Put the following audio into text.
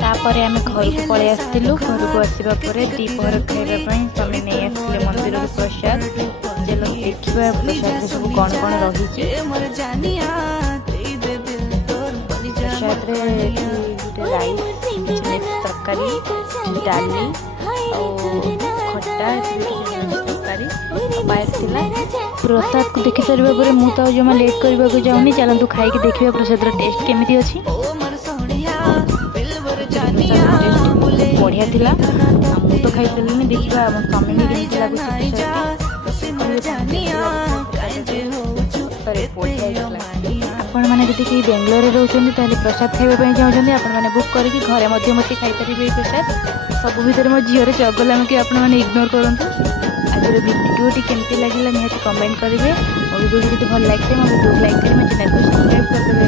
तापर आम घर को पलि आसलु। घर को आसवा दीपहर खावाई स्वामी नहीं आसते मंदिर को प्रसाद। चलो देखा प्रसाद सब कौन कौन रही। प्रसाद राइस तरकारी डाली खटा तरकारी पायस थिला। प्रसाद को देखि सारा पर मुझे जमा लेट करने को जाऊनी। चलतु खाई देखिए प्रसाद टेस्ट केमी अच्छी। बढ़िया थिला मु तो खाई सारे देखा आम स्वामी भी केमती आपण मैंने जब कि बेंगलोर रोचे प्रसाद खावाई चाहते आपण मैंने बुक करके घरे मत खाईपारे प्रसाद। सब भितर मो झीर चगलामी कि आपण मैंने इग्नोर करूँ। आज भिडियोटी केमती लगे निहत कमेंट करेंगे। मो भिडियो जो भल लगे मो भिडियो लाइक करेंगे, चैनल को सब्सक्राइब करदेवे।